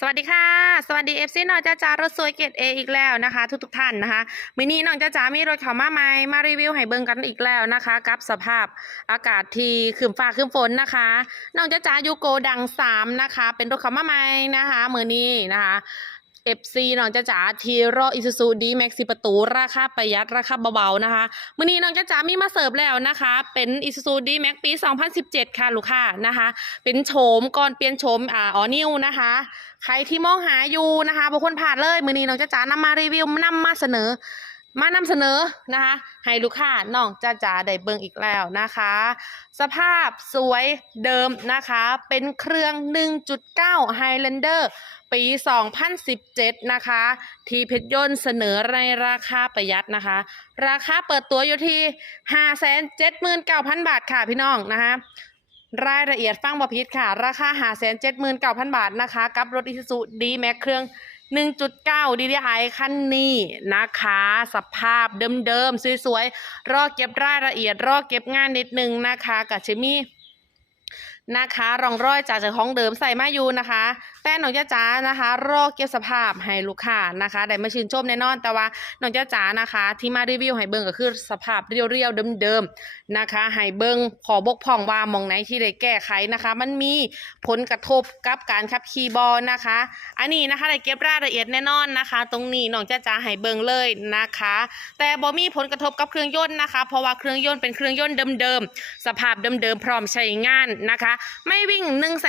สวัสดีค่ะ สวัสดีเอฟซีน้องจ้าจ๋ารถสวยเกตเออีกแล้วนะคะ ทุกทุกๆท่านนะคะมินี้น้องจ้าจ๋ามีรถเขามาใหม่มารีวิวให้เบิ่งกันอีกแล้วนะคะ กับสภาพอากาศที่ขึ้นฟ้าขึ้นฝนนะคะน้องจ้าจ๋ายูโกดังสามนะคะ เป็นรถเขามาใหม่นะคะมือนี้นะคะ FC น้องจ้าจ๋าทีโรอิซูซูดีแม็กซีประตูราคาประหยัดราคาเบาๆนะคะมื่อนี้น้องจ้าจ๋ามีมาเสิร์ฟแล้วนะคะ เป็นอิซูซูดีแม็กปี 2017 ค่ะลูกค้านะคะ เป็นโฉมก่อนเปลี่ยนโฉมอ่าออนิวนะคะ ใครที่มองหาอยู่นะคะบางคนผ่านเลยมื่อนี้น้องจ้าจ๋านำมารีวิวนำมาเสนอ มานำเสนอนะคะให้ลูกค้าน้องจ้าจ๋าได้เบิ่งอีกแล้วนะคะ สภาพสวยเดิมนะคะ เป็นเครื่อง 1.9 Highlander ปี 2017 นะคะ ที่เพชรยนต์เสนอในราคาประหยัดนะคะ ราคาเปิดตัวอยู่ที่ 579,000 บาทค่ะพี่น้องนะคะรายละเอียดฟังบอพิษค่ะ ราคา 579,000 บาทนะคะ กับรถอิซูซูดีแม็กเครื่อง 1.9 DDI ขั้นนี้นะคะ สภาพเดิมๆ สวยๆ รอเก็บรายละเอียด รอเก็บงานนิดนึงนะคะกับเชมี่ นะคะรองร้อยจากเจ้าของเดิมใส่มาอยู่นะคะ แต่น้องจ้าจ๋านะคะรอเก็บสภาพให้ลูกค้านะคะได้มาชื่นชมแน่นอนแต่ว่าน้องจ้าจ๋านะคะ ที่มารีวิวให้เบิ่งก็คือสภาพเรียวๆเดิมๆนะคะให้เบิ่งขอบกพ่องว่ามองไหนที่ได้แก้ไขนะคะ มันมีผลกระทบกับการขับขี่บอลนะคะ อันนี้นะคะได้เก็บรายละเอียดแน่นอนนะคะ ตรงนี้น้องจ้าจ๋าให้เบิ่งเลยนะคะ แต่บ่มีผลกระทบกับเครื่องยนต์นะคะ เพราะว่าเครื่องยนต์เป็นเครื่องยนต์เดิมๆสภาพเดิมๆพร้อมใช้งานนะคะไม่วิ่ง 1 5 0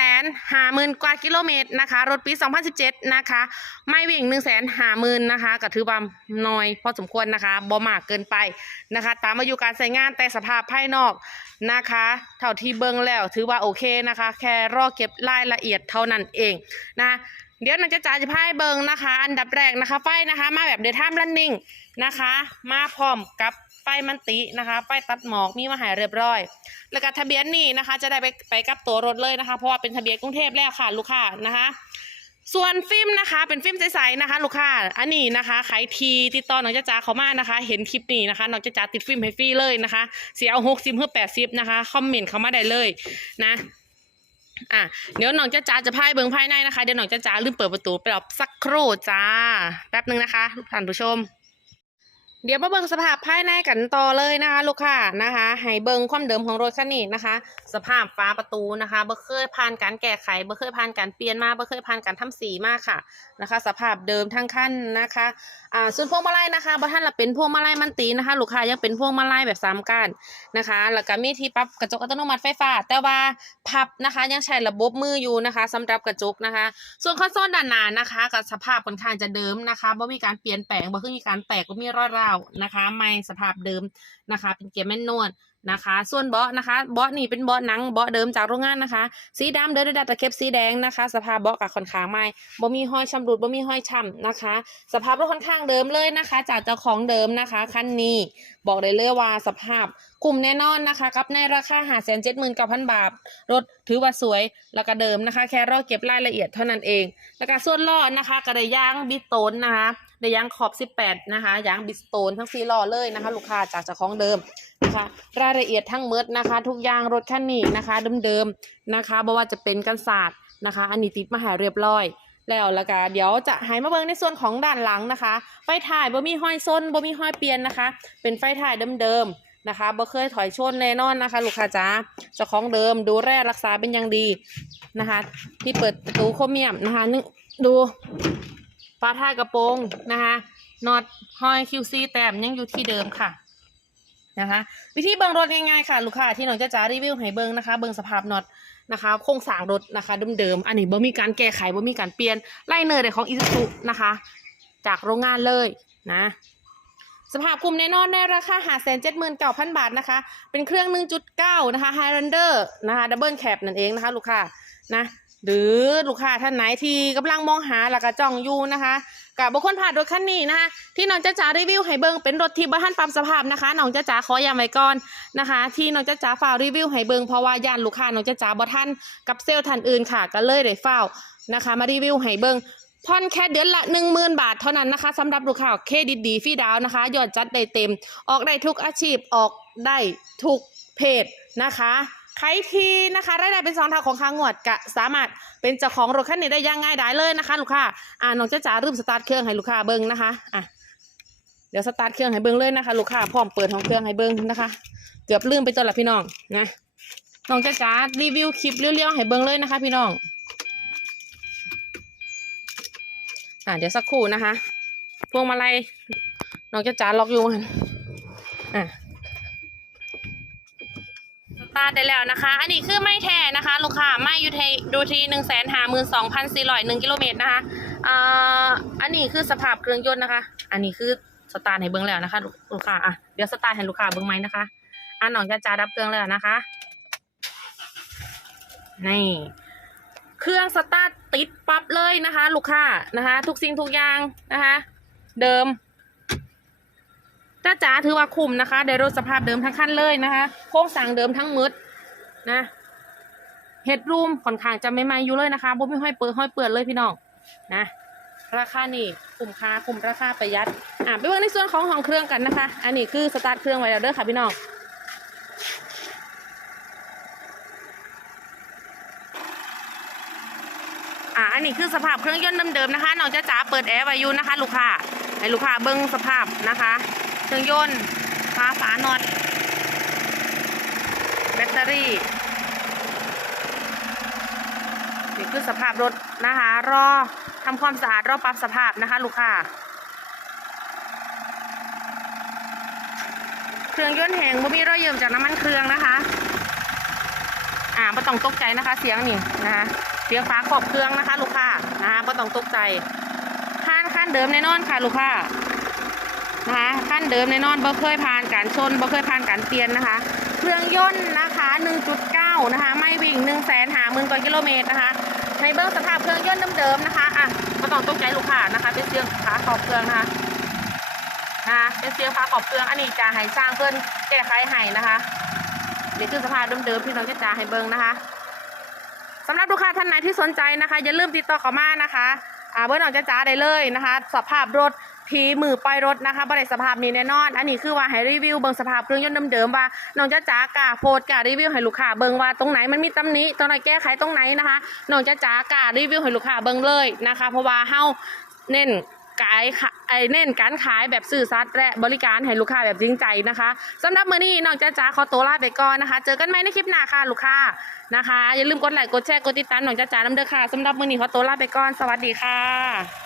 0 0 0 กว่ากิโลเมตรนะคะ รถปี 2017 นะคะ ไม่วิ่ง 1 5 0 0 0 0 นะคะก็ถือว่าน้อยพอสมควรนะคะบ่มากเกินไปนะคะ ตามอายุการใช้งานแต่สภาพภายนอกนะคะ เท่าที่เบิ่งแล้วถือว่าโอเคนะคะ แค่รอเก็บรายละเอียดเท่านั้นเองนะเดี๋ยวน้องจะจ่าจะพายเบิงนะคะ อันดับแรกนะคะไฟนะคะ มาแบบเดทามรันนิ่งนะคะ มาพร้อมกับ ไฟมันตินะคะไฟตัดหมอกมีมาหายเรียบร้อย แล้วก็ทะเบียนนี่นะคะ จะได้ไปไปกับตัวรถเลยนะคะ เพราะว่าเป็นทะเบียนกรุงเทพแล้วค่ะลูกค้านะคะ ส่วนฟิล์มนะคะ เป็นฟิล์มใสๆนะคะ ลูกค้าอันนี้นะคะใครทีติดต่อน้องจ้าจ๋าเขามานะคะ เห็นคลิปนี้นะคะน้องจ้าจ๋าติดฟิล์มให้ฟรีเลยนะคะเสียเอาหกสิบเพื่อแปดสิบนะคะคอมเมนต์เขามาได้เลยนะอะเดี๋ยวน้องจ้าจ๋าจะพายเบิงภายในนะคะเดี๋ยวน้องจ้าจ๋าลืมเปิดประตูไปรอสักครู่จ้าแป๊บหนึ่งนะคะท่านผู้ชม เดี๋ยวมาเบิ่งสภาพภายในกันต่อเลยนะคะ ลูกค้านะคะให้เบิ่งความเดิมของรถคันนี้นะคะ สภาพฝาประตูนะคะบ่เคยผ่านการแก้ไขบ่เคยผ่านการเปลี่ยนมาบ่เคยผ่านการทำสีมากค่ะนะคะ สภาพเดิมทั้งคันนะคะอ่าส่วนพวงมาลัยนะคะบ่ท่านละเป็นพวงมาลัยมันตีนะคะ ลูกค้ายังเป็นพวงมาลัยแบบสามก้านนะคะ แล้วก็มีที่ปรับกระจกอัตโนมัติไฟฟ้า แต่ว่าพับนะคะยังใช้ระบบมืออยู่นะคะสำหรับกระจกนะคะ ส่วนคอนโซลด้านหน้านะคะกับสภาพค่อนข้างจะเดิมนะคะบ่มีการเปลี่ยนแปลงบ่คือมีการแตกบ่มีรอยร้าวนะคะ ไม่สภาพเดิมนะคะ เป็นเกียร์แมนนวลนะคะ ส่วนเบาะนะคะเบาะนี่เป็นเบาะหนังเบาะเดิมจากโรงงานนะคะ สีดำเดินด้วยดัตตะเข็บสีแดงนะคะ สภาพเบาะกับค่อนข้างใหม่บ่มีห้อยชำรุดบ่มีห้อยช้ำนะคะ สภาพรถค่อนข้างเดิมเลยนะคะ จากเจ้าของเดิมนะคะคันนี้บอกได้เลยว่าสภาพกลุ่มแน่นอนนะคะกับในราคาหาแสนเจ็ดหมื่นเก้าพันบาท รถถือว่าสวยแล้วก็เดิมนะคะ แค่รอเก็บรายละเอียดเท่านั้นเอง แล้วก็ส่วนล้อนะคะก็ได้ยางบิสโตนนะคะ ได้ยางขอบ 18 นะคะยางบิสโตนทั้งสี่ล้อเลยนะคะ ลูกค้าจากเจ้าของเดิมนะคะ รายละเอียดทั้งหมดนะคะ ทุกยางรถคันนี้นะคะเดิมๆนะคะบ่ว่าจะเป็นกันศาสตร์นะคะ อันนี้ติดมาให้เรียบร้อยแล้วล้วก็เดี๋ยวจะให้มาเบิ่งในส่วนของด้านหลังนะคะ ไฟถ่ายบ่มีห้อยส้นบ่มีห้อยเปลี่ยนนะคะ เป็นไฟถ่ายเดิมๆนะคะบ่เคยถอยชนแน่นอนนะคะ ลูกค้าจ๋าเจ้าของเดิมดูแลรักษาเป็นอย่างดีนะคะ ที่เปิดประตูโครเมียมนะคะนึกดูาท้ายกระโปรงนะคะน็อตห้อยคิวซีแต้มยังอยู่ที่เดิมค่ะนะคะวิธีเบิ่งรถง่ายๆค่ะ ลูกค้าที่น้องจ้าจ๋ารีวิวให้เบิ่งนะคะ เบิ่งสภาพน็อตนะคะโครงสร้างรถนะคะเดิมๆอันนี้บ่มีการแก้ไขบ่มีการเปลี่ยนไล่เนอร์ของอิซูซุนะคะ จากโรงงานเลยนะสภาพคุมแน่นอนในราคาหาแสนเจ็ดหมื่นเก้าพันบาทนะคะ เป็นเครื่อง1.9นะคะ Highlander นะคะดับเบิลแคปนั่นเองนะคะ ลูกค้านะ หรือลูกค้าท่านไหนที่กำลังมองหาแล้วก็จ้องอยู่นะคะ กับบุคคลผ่านรถคันนี้นะคะ ที่น้องจ้าจ๋ารีวิวให้เบิ่งเป็นรถที่บ้านปรับสภาพนะคะน้องจ้าจ๋าขอย้ำไว้ก่อนนะคะ ที่น้องจ้าจ๋าฝ่ารีวิวให้เบิ่งเพราะว่าย่านลูกค้าน้องจ้าจ๋าบ่ทันกับเซลล์ท่านอื่นค่ะก็เลยได้ฝ้านะคะ มารีวิวให้เบิ่งผ่อนแค่เดือนละ 10,000 บาทเท่านั้นนะคะสำหรับลูกค้าเครดิตดีฟรีดาวนะคะยอดจัดได้เต็ม ออกได้ทุกอาชีพออกได้ทุกเพจนะคะ ใครที่นะคะรายได้เป็นสองเท่าของค้างงวดก็สามารถเป็นเจ้าของรถคันนี้ได้อยังง่ายได้เลยนะคะ ลูกค้าอ่าน้องจ้าจ๋าลืมสตาร์ทเครื่องให้ลูกค้าเบิ้งนะคะอะเดี๋ยวสตาร์ทเครื่องให้เบิ้งเลยนะคะ ลูกค้าพร้อมเปิดของเครื่องให้เบิ้งนะคะ เกือบลืมไปตัวละพี่น้องนะน้องจ้าจ๋ารีวิวคลิปเรียวๆให้เบิ้งเลยนะคะ พี่น้องอ่าเดี๋ยวสักครู่นะคะพวงมาลัยน้องจ้าจ๋าล็อกอยู่มันอะ ตาได้แล้วนะคะ อันนี้คือไม่แท้นะคะ ลูกค้าไม่ยูเทดูทีหนึ่งแสนห้าหมื่นสองพันสี่ร้อยหนึ่งกิโลเมตรนะคะอ่าอันนี้คือสภาพเครื่องยนต์นะคะ อันนี้คือสตาร์ทให้เบิ้งแล้วนะคะ ลูกค้าอะเดี๋ยวสตาร์ทให้ลูกค้าเบิ้งไหมนะคะอันน้องจ้าจ๋าดับเครื่องแล้วนะคะนี่เครื่องสตาร์ทติดปั๊บเลยนะคะ ลูกค้านะคะ ทุกสิ่งทุกอย่างนะคะ เดิม จ้าจ๋าถือว่าคุ้มนะคะได้รถสภาพเดิมทั้งคันเลยนะคะ โครงสร้างเดิมทั้งมืดนะเฮดรูมค่อนข้างจะไม่ไม่อยู่เลยนะคะบ่มีห้อยเปิดห้อยเปิดเลยพี่น้องนะ ราคานี่คุ้มค่าคุ้มราคาประหยัดอะไปเบิ่งในส่วนของห้องเครื่องกันนะคะ อันนี้คือสตาร์ทเครื่องไว้แล้วเด้อค่ะพี่น้องอ่าอันนี้คือสภาพเครื่องยนต์เดิมๆนะคะน้องจ้าจ๋าเปิดแอร์ไว้อยู่นะคะ ลูกค้าให้ลูกค้าเบิ้งสภาพนะคะ เครื่องยนต์ฝาฝาน็อตแบตเตอรี่นี่คือสภาพรถนะคะ รอทำความสะอาดรอปรับสภาพนะคะ ลูกค้าเครื่องยนต์แห้งบ่มีรอยเยิมจากน้ำมันเครื่องนะคะ อ่าไม่ต้องตกใจนะคะ เสียงนี่นะคะเสียงฟ้าขอบเครื่องนะคะ ลูกค้านะคะไม่ต้องตกใจขั้นขั้นเดิมแน่นอนค่ะ ลูกค้า นะคะขั้นเดิมแน่นอนบ่เคยผ่านการชนบ่เคยผ่านการเปลี่ยนนะคะ เครื่องยนต์นะคะ 1.9 นะคะ ไม่วิ่ง1 0 0 0 0แสนหามืนกว่ากิโลเมตรนะคะในเบื้องสภาพเครื่องยนต์เดิมๆนะคะอะไม่ต้องตกใจลูกค้านะคะ เป็นเสียงฟ้าขอบเครื่องนะคะนะเป็นเสียงฟ้าขอบเครื่องอันนี้จะให้สร้างเพิ่นแก้ไขให้นะคะนี่คือสภาพเดิมๆที่น้องจะจ่าให้เบิ้งนะคะสำหรับลูกค้าท่านไหนที่สนใจนะคะ อย่าลืมติดต่อเข้ามานะคะอ่าเบอร์น้องจ้าจ๋าได้เลยนะคะ สภาพรถ ทีมือปล่อยรถนะคะบริสภาพนี้แน่นอน อันนี้คือว่าให้รีวิวเบิงสภาพเครื่องยนต์เดิมๆว่าน้องจ้าจ๋ากาโพสต์การีวิวให้ลูกค้าเบิงว่าตรงไหนมันมีตำหนิตรงไหนแก้ไขตรงไหนนะคะน้องจ้าจ๋าการีวิวให้ลูกค้าเบิงเลยนะคะ เพราะว่าเฮาเน้นขายไอเน้นการขายแบบสื่อสัตย์และบริการให้ลูกค้าแบบจริงใจนะคะสำหรับมื้อนี้น้องจ้าจ๋าขอตัวลาไปก่อนนะคะ เจอกันใหมในคลิปหน้าค่ะลูกค้านะคะอย่าลืมกดไลค์กดแชร์กดติดตามน้องจ้าจ๋าน้ำเด้อค่ะสำหรับมื้อนี้ขอตัวลาไปก่อนสวัสดีค่ะ